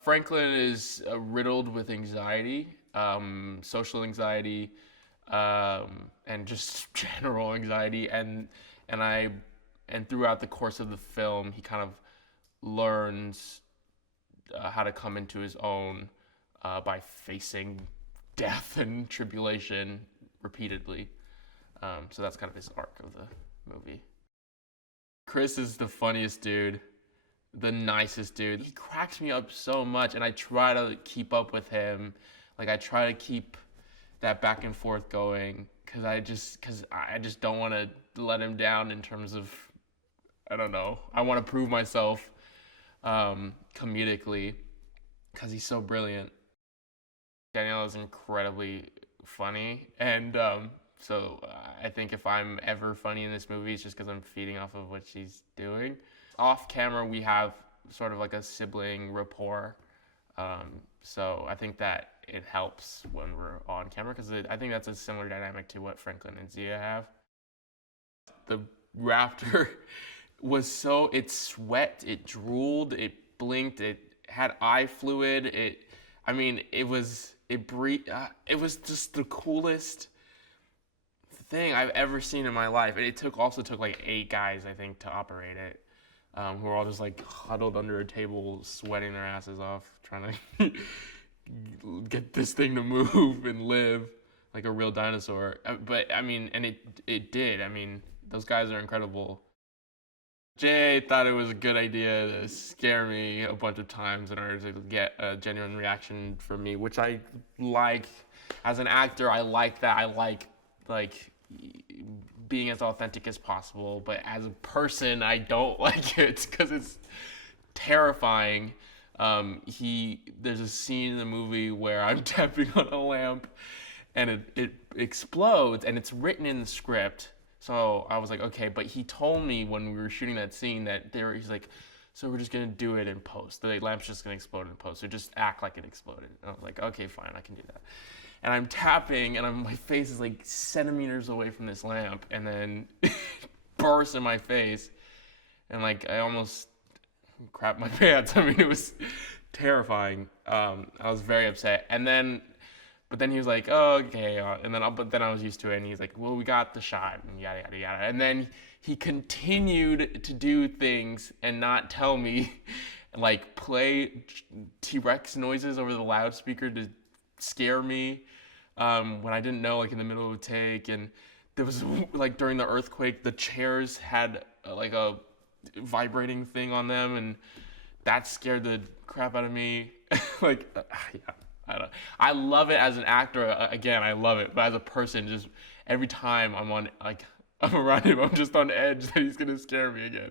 Franklin is riddled with anxiety, social anxiety, and just general anxiety, and I and throughout the course of the film, he kind of learns how to come into his own by facing death and tribulation repeatedly. So that's kind of his arc of the movie. Chris is the funniest dude, the nicest dude. He cracks me up so much, and I try to keep up with him. Like I try to keep that back and forth going because I just don't want to let him down in terms of, I don't know. I want to prove myself comedically because he's so brilliant. Danielle is incredibly funny, and so I think if I'm ever funny in this movie, it's just because I'm feeding off of what she's doing. Off camera, we have sort of like a sibling rapport, so I think that it helps when we're on camera because I think that's a similar dynamic to what Franklin and Zia have. The raptor it sweat, it drooled, it blinked, it had eye fluid. It was just the coolest thing I've ever seen in my life. And it also took like 8 guys, I think, to operate it, who were all just like huddled under a table, sweating their asses off, trying to get this thing to move and live like a real dinosaur. But I mean, and it did. I mean, those guys are incredible. Jay thought it was a good idea to scare me a bunch of times in order to get a genuine reaction from me, which I like. As an actor, I like that. I like being as authentic as possible, but as a person, I don't like it because it's terrifying. There's a scene in the movie where I'm tapping on a lamp and it explodes, and it's written in the script. So I was like, okay, but he told me when we were shooting that scene that he's like, so we're just gonna do it in post. The lamp's just gonna explode in post. So just act like it exploded. And I was like, okay, fine, I can do that. And I'm tapping, and my face is like centimeters away from this lamp, and then it bursts in my face, and like I almost crapped my pants. I mean, it was terrifying. I was very upset, but then he was like, oh, okay, but then I was used to it, and he's like, well, we got the shot, and yada, yada, yada. And then he continued to do things and not tell me, like play T-Rex noises over the loudspeaker to scare me when I didn't know, like in the middle of a take. And there was, like during the earthquake, the chairs had like a vibrating thing on them, and that scared the crap out of me. Yeah. I love it as an actor. Again, I love it, but as a person, just every time I'm around him, I'm just on edge that he's gonna scare me again.